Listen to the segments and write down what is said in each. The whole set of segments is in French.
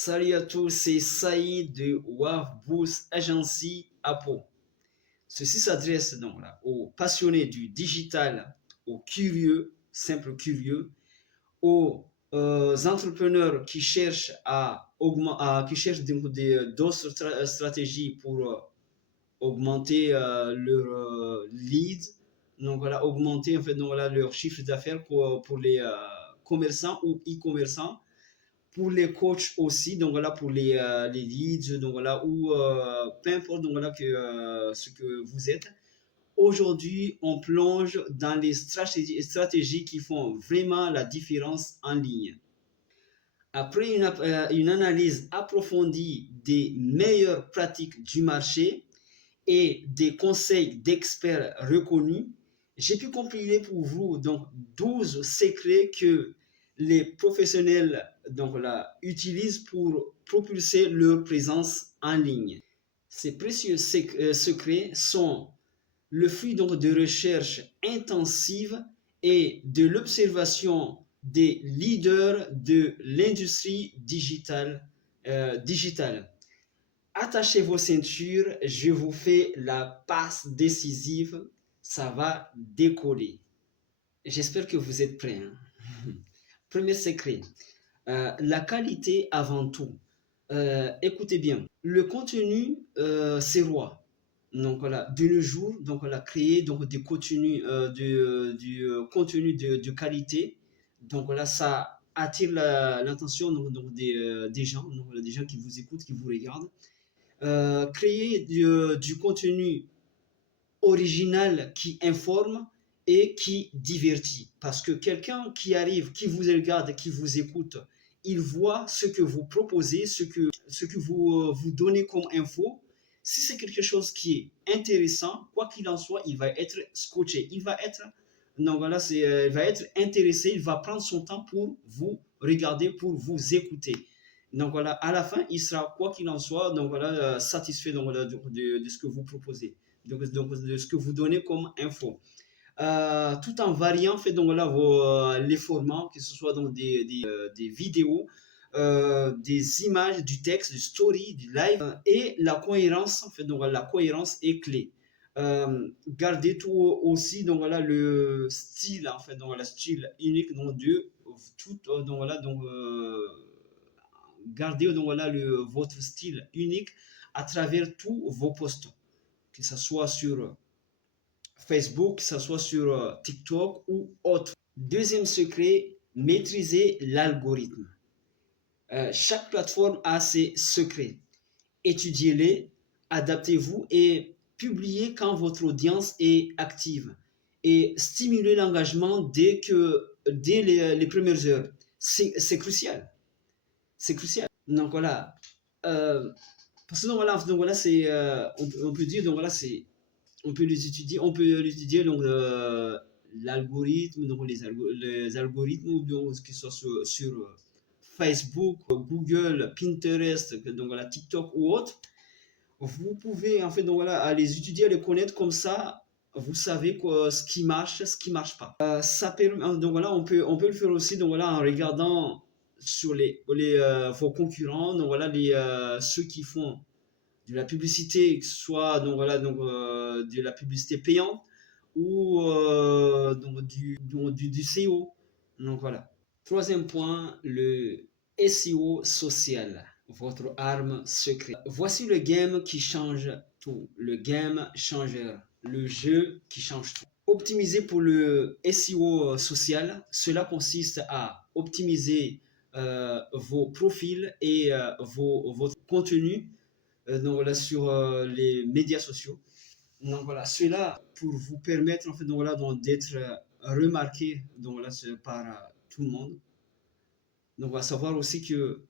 Salut à tous, c'est Saïd de WAF Boost Agency à Pau. Ceci s'adresse donc là aux passionnés du digital, aux curieux, simples curieux, aux entrepreneurs qui cherchent d'autres stratégies pour augmenter leur lead, donc voilà, augmenter en fait donc voilà leur chiffre d'affaires pour les commerçants ou e-commerçants, pour les coachs aussi, donc voilà, pour les leads, donc voilà, ou peu importe, donc voilà, ce que vous êtes. Aujourd'hui, on plonge dans les stratégies qui font vraiment la différence en ligne. Après une analyse approfondie des meilleures pratiques du marché et des conseils d'experts reconnus, j'ai pu compiler pour vous donc 12 secrets que les professionnels donc là, utilisent pour propulser leur présence en ligne. Ces précieux secrets sont le fruit donc de recherches intensives et de l'observation des leaders de l'industrie digitale. Attachez vos ceintures, je vous fais la passe décisive, ça va décoller. J'espère que vous êtes prêts, hein. Premier secret, la qualité avant tout. Écoutez bien, le contenu, c'est roi. Donc voilà, de nos jours, donc voilà, créer donc des contenus, du contenu de qualité. Donc voilà, ça attire l'attention donc des gens, donc, voilà, des gens qui vous écoutent, qui vous regardent. Créer du contenu original qui informe et qui divertit. Parce que quelqu'un qui arrive, qui vous regarde, qui vous écoute, il voit ce que vous proposez, ce que vous donnez comme info. Si c'est quelque chose qui est intéressant, quoi qu'il en soit, il va être scotché. Il va être, non, voilà, il va être intéressé, il va prendre son temps pour vous regarder, pour vous écouter. Donc voilà, à la fin, il sera, quoi qu'il en soit, donc voilà, satisfait donc, voilà, de ce que vous proposez, donc, de ce que vous donnez comme info. Tout en variant fait, donc, voilà, les formats, que ce soit donc des vidéos, des images, du texte, du story, du live, et la cohérence, en fait, donc, voilà, la cohérence est clé. Gardez tout aussi, donc voilà, le style, en fait, donc voilà, style unique donc, de tout, donc voilà, donc gardez donc voilà votre style unique à travers tous vos posts, que ce soit sur Facebook, que ce soit sur TikTok ou autre. Deuxième secret, maîtriser l'algorithme. Chaque plateforme a ses secrets. Étudiez-les, adaptez-vous et publiez quand votre audience est active. Et stimulez l'engagement dès les premières heures. C'est crucial. C'est crucial. Donc voilà. Parce que donc voilà on peut dire, donc voilà, on peut l'étudier, donc l'algorithme, donc les algorithmes, donc, que ce soit sur Facebook, Google, Pinterest, donc voilà, TikTok ou autre. Vous pouvez en fait donc voilà à les étudier, à les connaître, comme ça vous savez quoi, ce qui marche pas. Ça permet, donc voilà, on peut le faire aussi donc voilà en regardant sur vos concurrents, donc voilà ceux qui font de la publicité, que ce soit donc voilà donc de la publicité payante ou donc du SEO. Donc voilà. Troisième point, le SEO social, votre arme secrète. Voici le game qui change tout, le game changer, le jeu qui change tout. Optimiser pour le SEO social, cela consiste à optimiser vos profils et votre contenu donc voilà, sur les médias sociaux. Donc voilà, cela pour vous permettre en fait donc voilà, d'être remarqué donc voilà, par tout le monde. Donc on va savoir aussi que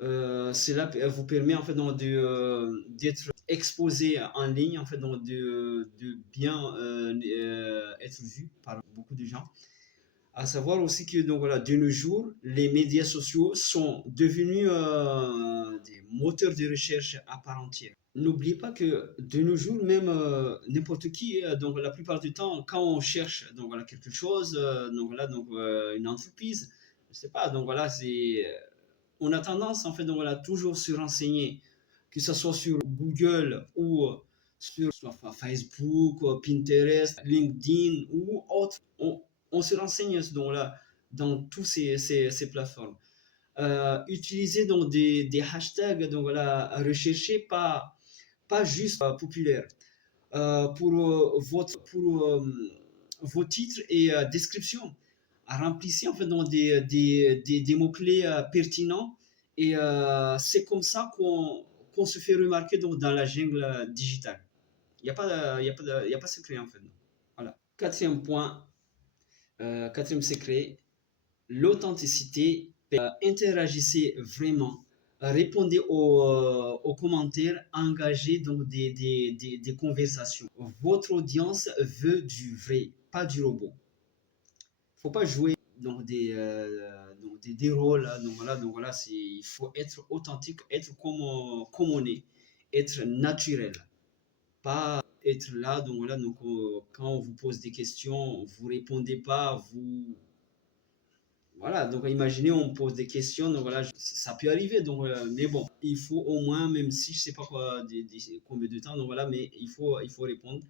cela vous permet en fait d'être exposé en ligne, en fait de bien être vu par beaucoup de gens. À savoir aussi que donc voilà, de nos jours, les médias sociaux sont devenus des moteurs de recherche à part entière. N'oubliez pas que de nos jours, même n'importe qui, donc la plupart du temps, quand on cherche donc voilà quelque chose, donc voilà donc une entreprise, je sais pas, donc voilà on a tendance en fait donc voilà toujours se renseigner, que ce soit sur Google ou sur soit Facebook, Pinterest, LinkedIn ou autre. On se renseigne donc là dans tous ces plateformes. Utiliser donc des hashtags donc voilà recherchés, pas juste populaires. Pour vos titres et descriptions. Remplissez en fait donc des mots-clés pertinents et c'est comme ça qu'on se fait remarquer donc, dans la jungle digitale. Il n'y a pas, il y a pas, il y a pas secret en fait. Voilà. Quatrième point, quatrième secret, l'authenticité. Interagissez vraiment, répondez aux commentaires, engagez donc des conversations. Votre audience veut du vrai, pas du robot. Faut pas jouer des rôles. Donc voilà, il faut être authentique, être comme on est, être naturel, pas être là. Donc voilà, quand on vous pose des questions, vous répondez pas, voilà, donc imaginez, on me pose des questions, donc voilà, ça peut arriver, donc, mais bon, il faut au moins, même si je sais pas quoi, combien de temps, donc voilà, mais il faut répondre.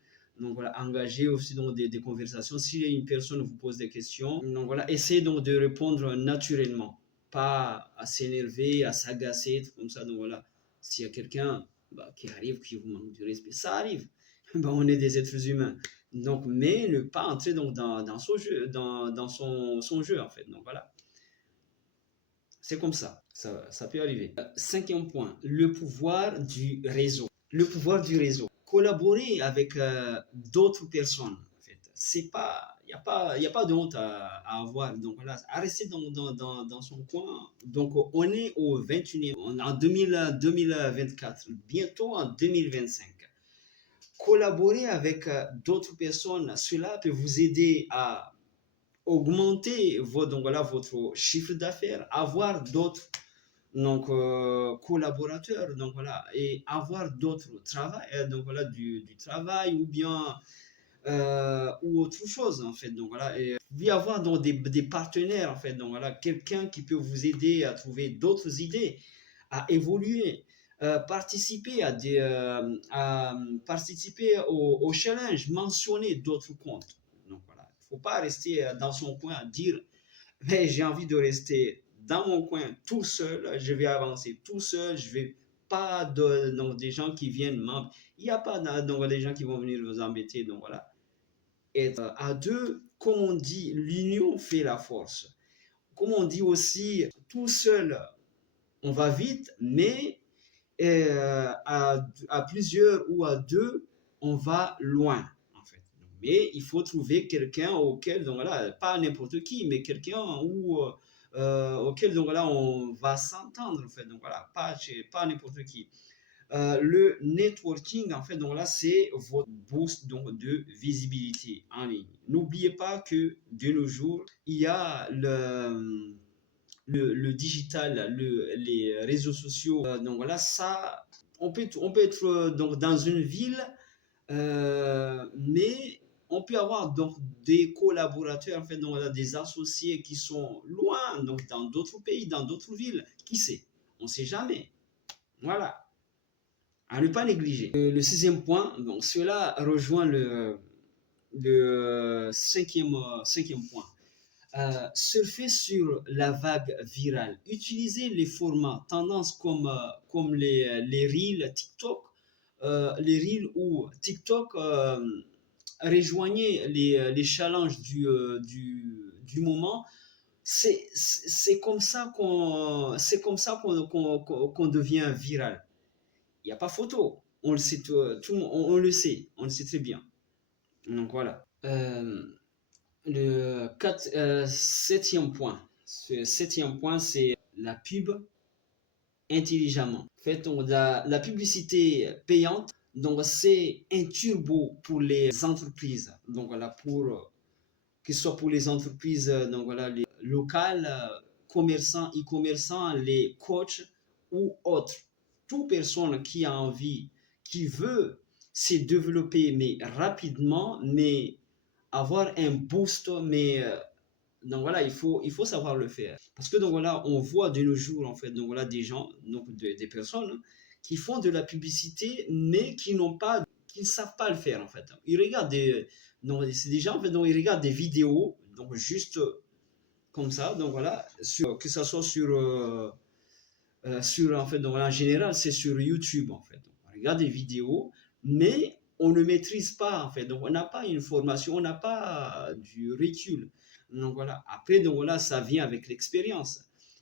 Donc voilà, engager aussi donc des conversations. Si une personne vous pose des questions, donc voilà, essayez donc de répondre naturellement, pas à s'énerver, à s'agacer, comme ça. Donc voilà, s'il y a quelqu'un qui arrive, qui vous manque de respect, ça arrive. On est des êtres humains. Donc, mais ne pas entrer donc dans son jeu, dans son jeu en fait. Donc voilà, c'est comme ça peut arriver. Cinquième point, le pouvoir du réseau. Le pouvoir du réseau. Collaborer avec d'autres personnes. En fait, c'est pas, il y a pas de honte à avoir. Donc voilà, à rester dans son coin. Donc on est au 21e, en 2024, bientôt en 2025. Collaborer avec d'autres personnes, cela peut vous aider à augmenter votre chiffre d'affaires, avoir d'autres collaborateurs, donc voilà, et avoir d'autres travail, donc voilà, du travail ou bien ou autre chose en fait. Donc voilà, et puis avoir donc des partenaires en fait. Donc voilà, quelqu'un qui peut vous aider à trouver d'autres idées, à évoluer, participer au challenge, mentionner d'autres comptes. Donc voilà, il ne faut pas rester dans son coin à dire mais j'ai envie de rester dans mon coin tout seul, je vais avancer tout seul, je vais pas donc, des gens qui viennent m'embêter. Il n'y a pas donc, des gens qui vont venir vous embêter. Donc voilà, être à deux, comme on dit, l'union fait la force. Comme on dit aussi, tout seul, on va vite, mais à plusieurs ou à deux, on va loin, en fait. Mais il faut trouver quelqu'un auquel, donc voilà, pas n'importe qui, mais quelqu'un auquel, donc voilà, on va s'entendre, en fait. Donc voilà, pas n'importe qui. Le networking, en fait, donc là, c'est votre boost donc, de visibilité en ligne. N'oubliez pas que de nos jours, il y a le digital, les réseaux sociaux. Donc voilà, ça, on peut être donc, dans une ville, mais on peut avoir donc des collaborateurs, en fait, donc, voilà, des associés qui sont loin, donc dans d'autres pays, dans d'autres villes. Qui sait? On ne sait jamais. Voilà, à ne pas négliger. Le sixième point, donc cela rejoint le cinquième point. Surfer sur la vague virale. Utilisez les formats tendances comme les Reels TikTok, les Reels ou TikTok. Rejoignez les challenges du moment. C'est comme ça qu'on devient viral. Il n'y a pas photo. On le sait, on le sait, on le sait très bien. Donc voilà. Le septième point. Ce septième point, c'est la pub intelligemment. Faites la publicité payante. Donc c'est un turbo pour les entreprises. Donc voilà, que ce soit pour les entreprises donc voilà, les locales, commerçants, e-commerçants, les coachs ou autres. Toute personne qui a envie, qui veut se développer mais rapidement, mais avoir un boost mais Donc voilà, il faut savoir le faire. Parce que donc voilà, on voit de nos jours en fait, donc voilà, des gens, donc des personnes qui font de la publicité, mais qui ne savent pas le faire en fait. Ils regardent des, non, c'est des gens en fait, donc ils regardent des vidéos, donc juste comme ça, donc voilà, que ça soit sur en fait, donc voilà, en général, c'est sur YouTube en fait. Donc, on regarde des vidéos, mais on ne maîtrise pas en fait. Donc on n'a pas une formation, on n'a pas du recul. Donc voilà. Après, donc voilà, ça vient avec l'expérience.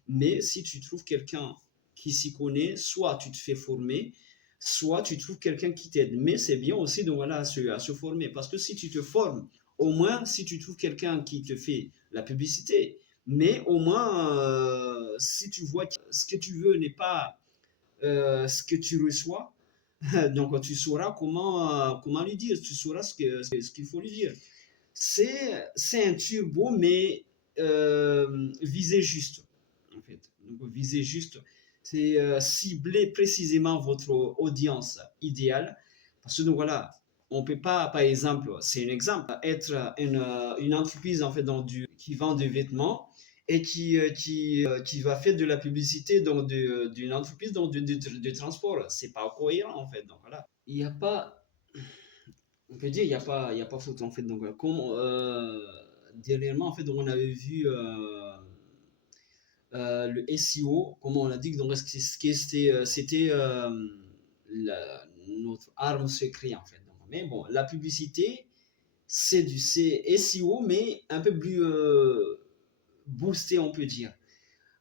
Mais si tu trouves quelqu'un qui s'y connaît, soit tu te fais former, soit tu trouves quelqu'un qui t'aide. Mais c'est bien aussi donc voilà à se former parce que si tu te formes, au moins si tu trouves quelqu'un qui te fait la publicité, mais au moins si tu vois que ce que tu veux n'est pas ce que tu reçois, donc tu sauras comment lui dire, tu sauras ce qu'il faut lui dire. C'est un turbo, mais visez juste, en fait. Donc, visez juste, c'est cibler précisément votre audience idéale. Parce que donc voilà, on peut pas, par exemple, c'est un exemple, être une entreprise en fait qui vend des vêtements et qui va faire de la publicité d'une entreprise de transport. C'est pas cohérent en fait. Donc voilà, il n'y a pas, on peut dire, il y a pas photo en fait. Donc, dernièrement, en fait, donc, on avait vu le SEO, comment on l'a dit, donc c'était notre arme secrète en fait. Donc, mais bon, la publicité, c'est SEO, mais un peu plus boosté, on peut dire.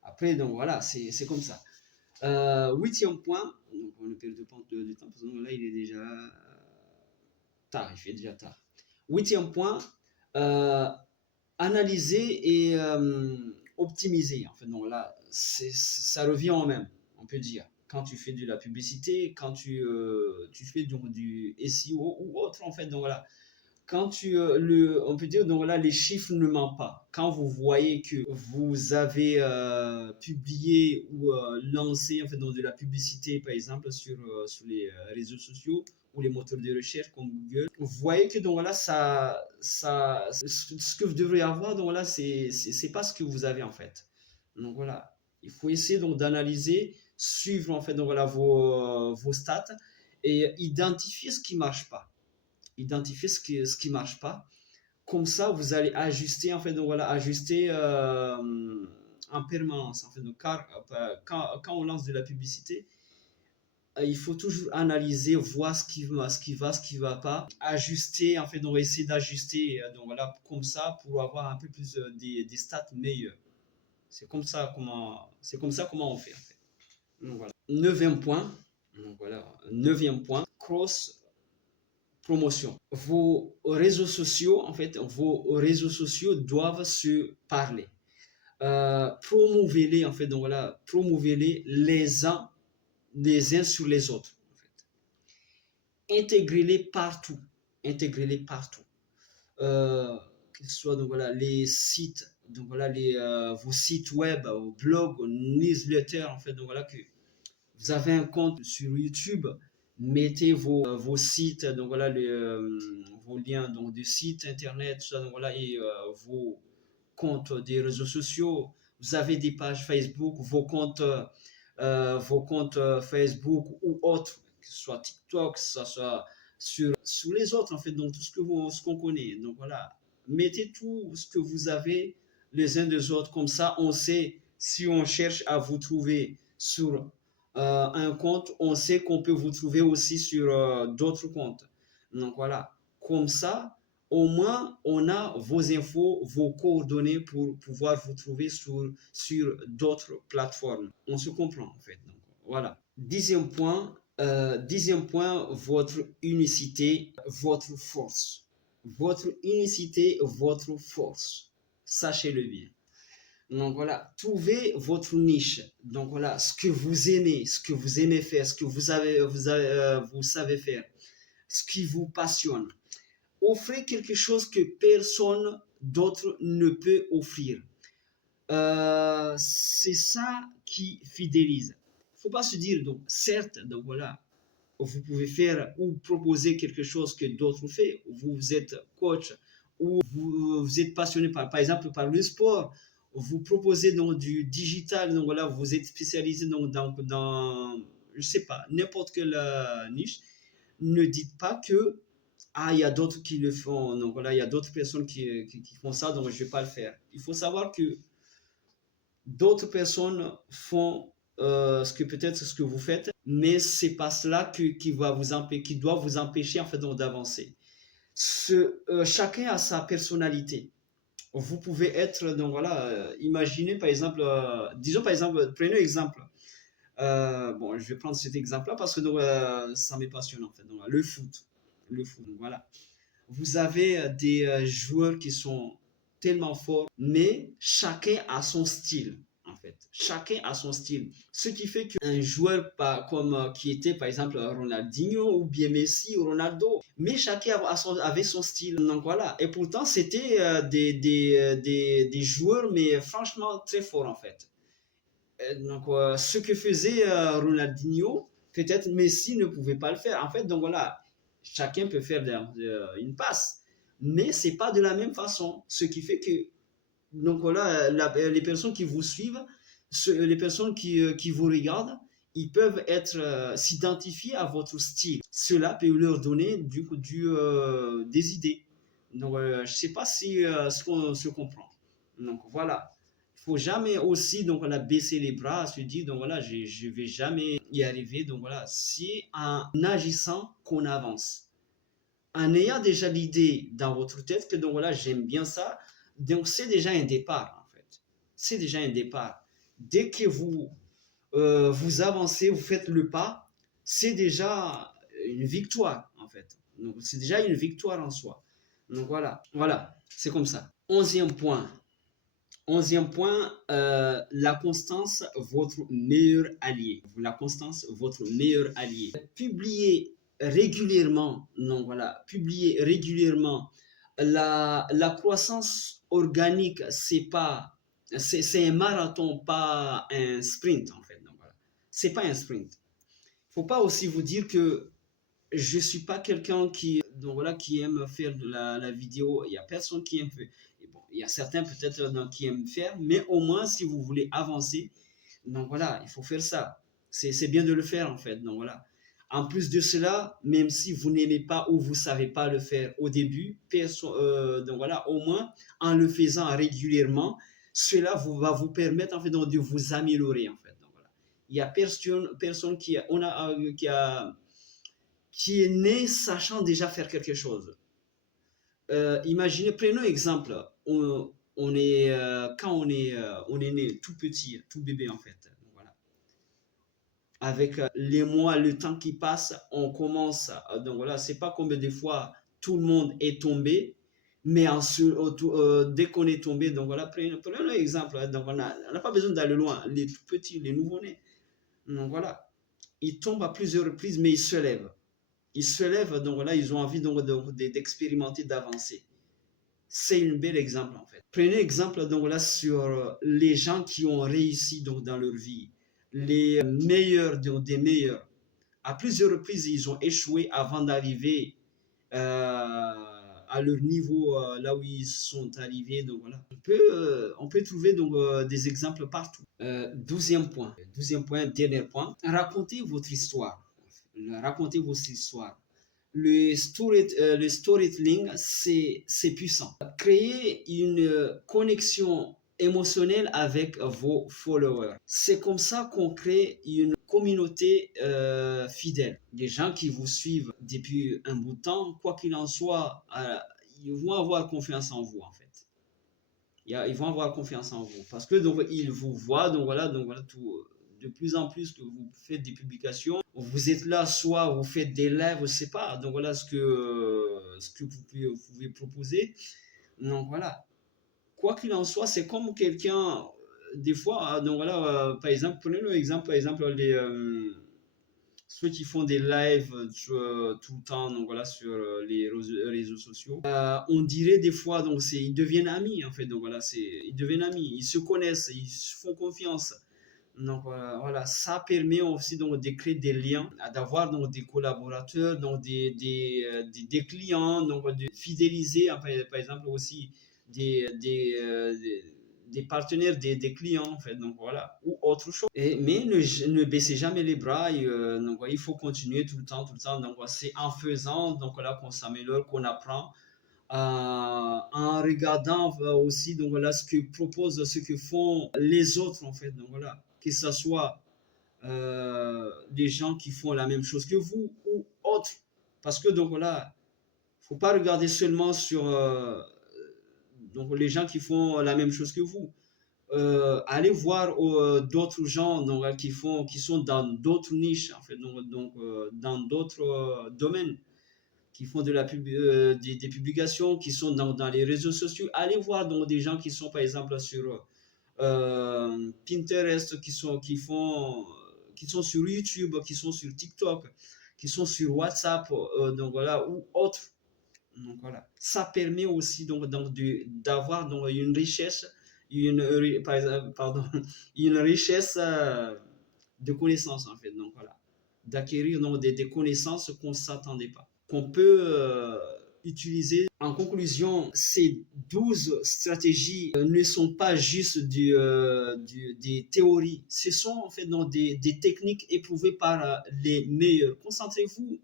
Après, donc voilà, c'est comme ça. Huitième point, donc on ne perd de temps parce que là, il est déjà tard, il fait déjà tard. Huitième point, euh, analyser et optimiser. En fait, donc là, ça revient en même, on peut dire. Quand tu fais de la publicité, quand tu fais donc du SEO ou autre, en fait, donc voilà, quand on peut dire donc là les chiffres ne mentent pas. Quand vous voyez que vous avez publié ou lancé en fait donc de la publicité par exemple sur les réseaux sociaux ou les moteurs de recherche comme Google, vous voyez que donc là ce que vous devriez avoir donc là c'est pas ce que vous avez en fait. Donc voilà, il faut essayer donc d'analyser, suivre en fait donc voilà vos stats et identifier ce qui marche pas, identifier ce qui marche pas. Comme ça, vous allez ajuster, en fait, donc voilà, ajuster en permanence. En fait, donc, car, quand on lance de la publicité, il faut toujours analyser, voir ce qui va pas, ajuster, en fait, donc essayer d'ajuster, donc voilà, comme ça, pour avoir un peu plus des stats meilleurs. C'est comme ça comment on fait, en fait. Donc, voilà. Neuvième point, donc voilà, neuvième point, cross promotion. Vos réseaux sociaux, en fait, vos réseaux sociaux doivent se parler. Promouvez-les, en fait, donc voilà, promouvez-les les uns sur les autres. En fait. Intégrez-les partout. Intégrez-les partout. Que ce soit donc voilà les sites, donc voilà vos sites web, vos blogs, vos newsletters, en fait, donc voilà que vous avez un compte sur YouTube, mettez vos sites, donc voilà vos liens donc de sites internet, tout ça, donc voilà, et vos comptes des réseaux sociaux. Vous avez des pages Facebook, vos comptes Facebook ou autres, que ce soit TikTok, que ce soit sur les autres, en fait, donc tout ce qu'on connaît. Donc voilà, mettez tout ce que vous avez les uns des autres, comme ça on sait si on cherche à vous trouver sur un compte, on sait qu'on peut vous trouver aussi sur d'autres comptes. Donc voilà, comme ça, au moins, on a vos infos, vos coordonnées pour pouvoir vous trouver sur d'autres plateformes. On se comprend en fait. Donc, voilà. Dixième point, votre unicité, votre force. Votre unicité, votre force. Sachez-le bien. Donc voilà, trouvez votre niche. Donc voilà, ce que vous aimez, faire, ce que vous savez faire, ce qui vous passionne. Offrez quelque chose que personne d'autre ne peut offrir. C'est ça qui fidélise. Il ne faut pas se dire, donc certes, donc voilà, vous pouvez faire ou proposer quelque chose que d'autres font. Vous êtes coach ou vous êtes passionné par exemple par le sport, vous proposez donc du digital, donc voilà, vous êtes spécialisé donc dans je sais pas, n'importe quelle niche, ne dites pas que ah, il y a d'autres qui le font, donc voilà, il y a d'autres personnes qui font ça, donc je ne vais pas le faire. Il faut savoir que d'autres personnes font ce que peut-être ce que vous faites, mais c'est pas cela qui va vous empêcher, qui doit vous empêcher en fait donc d'avancer. Chacun a sa personnalité. Vous pouvez être donc voilà, imaginez par exemple, disons par exemple, prenez un exemple. Bon, je vais prendre cet exemple-là parce que donc, ça m'est passionné en fait. Donc, le foot, donc, voilà. Vous avez des joueurs qui sont tellement forts, mais chacun a son style, en fait. Chacun a son style. Ce qui fait qu'un joueur pas comme qui était, par exemple, Ronaldinho ou bien Messi ou Ronaldo, mais chacun avait son style. Donc voilà. Et pourtant, c'était des joueurs, mais franchement très forts, en fait. Donc, ce que faisait Ronaldinho, peut-être Messi ne pouvait pas le faire. En fait, donc voilà, chacun peut faire une passe, mais c'est pas de la même façon. Ce qui fait que, donc voilà, les personnes qui vous suivent, les personnes qui vous regardent, ils peuvent s'identifier à votre style. Cela peut leur donner des idées. Donc, je sais pas si on se comprend. Donc voilà. Il faut jamais aussi donc voilà baisser les bras, se dire donc voilà je vais jamais y arriver, donc voilà c'est en agissant qu'on avance, en ayant déjà l'idée dans votre tête que donc voilà j'aime bien ça, donc c'est déjà un départ en fait, c'est déjà un départ. Dès que vous avancez, vous faites le pas, c'est déjà une victoire en fait, donc c'est déjà une victoire en soi. Donc voilà, c'est comme ça. 11e point. 11e point, la constance, votre meilleur allié. La constance, votre meilleur allié. Publier régulièrement. La croissance organique, c'est un marathon, pas un sprint en fait. Donc voilà, c'est pas un sprint. Faut pas aussi vous dire que je suis pas quelqu'un qui aime faire de la vidéo. Il y a personne qui aime faire. Et bon, il y a certains peut-être qui aiment faire, mais au moins si vous voulez avancer, donc voilà, il faut faire ça. C'est bien de le faire en fait. Donc voilà. En plus de cela, même si vous n'aimez pas ou vous savez pas le faire au début, donc voilà, au moins en le faisant régulièrement, cela va vous permettre en fait donc, de vous améliorer en fait. Donc voilà. Il y a personne qui est né sachant déjà faire quelque chose. Imaginez, prenons exemple, quand on est né tout petit, tout bébé en fait. Voilà. Avec les mois, le temps qui passe, on commence. Donc voilà, c'est pas comme des fois tout le monde est tombé, mais dès qu'on est tombé, donc voilà, prenons l'exemple. Donc on n'a pas besoin d'aller loin. Les tout petits, les nouveau-nés, donc voilà, ils tombent à plusieurs reprises, mais ils se lèvent. Ils se lèvent, donc là, ils ont envie d'expérimenter, d'avancer. C'est un bel exemple en fait. Prenez exemple donc là sur les gens qui ont réussi donc dans leur vie, les meilleurs donc, des meilleurs. À plusieurs reprises, ils ont échoué avant d'arriver à leur niveau là où ils sont arrivés. Donc voilà, on peut trouver donc des exemples partout. 12e point, 12e point, dernier point. Racontez votre histoire. Racontez votre histoire. Le storytelling, c'est puissant. Créer une connexion émotionnelle avec vos followers. C'est comme ça qu'on crée une communauté fidèle. Des gens qui vous suivent depuis un bout de temps, quoi qu'il en soit, ils vont avoir confiance en vous en fait. Ils vont avoir confiance en vous parce que donc ils vous voient, donc voilà tout, de plus en plus que vous faites des publications, vous êtes là, soit vous faites des lives, je sais pas, donc voilà ce que vous pouvez proposer. Donc voilà, quoi qu'il en soit, c'est comme quelqu'un des fois, donc voilà, par exemple, prenez le exemple, par exemple ceux qui font des lives tout le temps, donc voilà, sur les réseaux sociaux. On dirait des fois, donc ils deviennent amis en fait, donc voilà, ils deviennent amis, ils se connaissent, ils se font confiance. Donc voilà, ça permet aussi donc de créer des liens, d'avoir donc des collaborateurs, donc des clients, donc de fidéliser, enfin, par exemple aussi des partenaires, des clients en fait, donc voilà, ou autre chose. Mais ne baissez jamais les bras, donc voilà, il faut continuer tout le temps. Donc voilà, c'est en faisant donc là qu'on s'améliore, qu'on apprend en regardant aussi donc voilà ce que proposent, ce que font les autres en fait, donc voilà, que ce soit des gens qui font la même chose que vous ou autres, parce que donc voilà, faut pas regarder seulement sur donc les gens qui font la même chose que vous. Allez voir d'autres gens donc, qui sont dans d'autres niches en fait, dans d'autres domaines, qui font des publications, qui sont dans les réseaux sociaux. Allez voir donc des gens qui sont par exemple sur Pinterest, qui sont sur YouTube, qui sont sur TikTok, qui sont sur WhatsApp, donc voilà, ou autres. Donc voilà, ça permet aussi d'avoir donc une richesse, pardon, une richesse de connaissances en fait. Donc voilà, d'acquérir donc des connaissances qu'on ne s'attendait pas, qu'on peut utiliser. En conclusion, ces 12 stratégies ne sont pas juste des théories, ce sont en fait donc des techniques éprouvées par les meilleurs. Concentrez-vous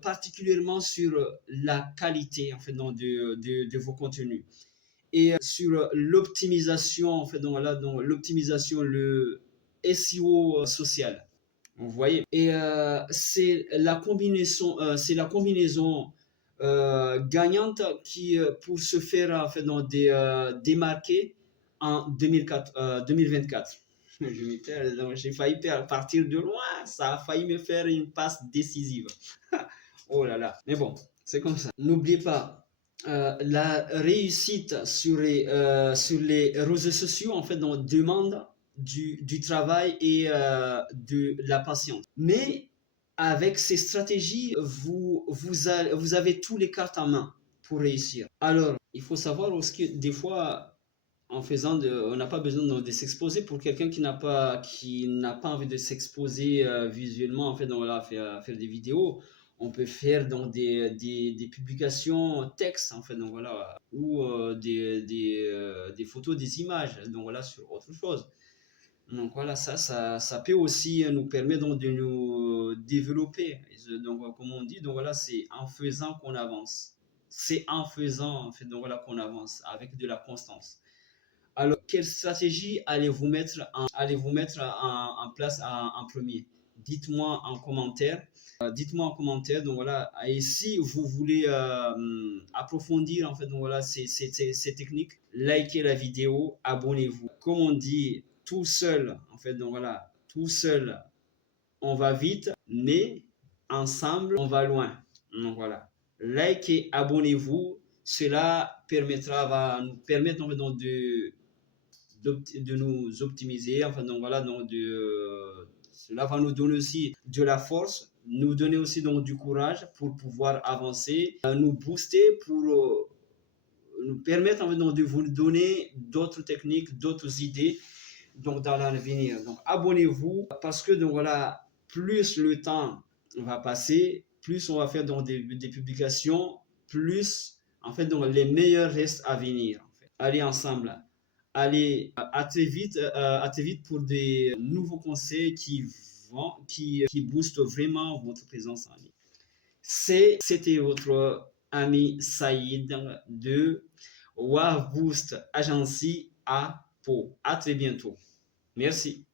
particulièrement sur la qualité en fait, de vos contenus et sur l'optimisation en fait, l'optimisation, le SEO social. Vous voyez. Et c'est la combinaison gagnante qui pour se faire en fait, démarquer en 2024. J'ai failli partir de loin, ça a failli me faire une passe décisive. Oh là là, mais bon, c'est comme ça. N'oubliez pas, la réussite sur les réseaux sociaux, en fait, demande du travail et de la patience. Mais avec ces stratégies, vous avez tous les cartes en main pour réussir. Alors, il faut savoir aussi que des fois, on n'a pas besoin de s'exposer pour quelqu'un qui n'a pas envie de s'exposer visuellement, en fait, donc voilà, faire des vidéos. On peut faire donc des publications texte, en fait, donc voilà, ou des photos, des images, donc voilà, sur autre chose. Donc voilà, ça peut aussi nous permettre donc de nous développer. Donc comme on dit, donc voilà, c'est en faisant qu'on avance. C'est en faisant, en fait, donc voilà, qu'on avance avec de la constance. Alors, quelle stratégie allez-vous mettre en place en premier? Dites-moi en commentaire. Dites-moi en commentaire. Donc voilà. Et si vous voulez approfondir en fait, donc voilà, ces techniques, likez la vidéo, abonnez-vous. Comme on dit, tout seul, en fait, donc voilà, tout seul, on va vite, mais ensemble, on va loin. Donc voilà. Likez, abonnez-vous. Cela va nous permettre en fait, donc, de nous optimiser. Enfin, donc voilà, cela va nous donner aussi de la force, nous donner aussi donc du courage pour pouvoir avancer, nous booster pour nous permettre en fait, donc, de vous donner d'autres techniques, d'autres idées donc dans l'avenir. Donc abonnez-vous parce que donc voilà, plus le temps va passer, plus on va faire donc des publications, plus en fait donc les meilleurs restent à venir. En fait. Allez ensemble. Allez, à très vite pour des nouveaux conseils qui boostent vraiment votre présence en ligne. C'était votre ami Saïd de Wow Boost Agency à Pau. À très bientôt. Merci.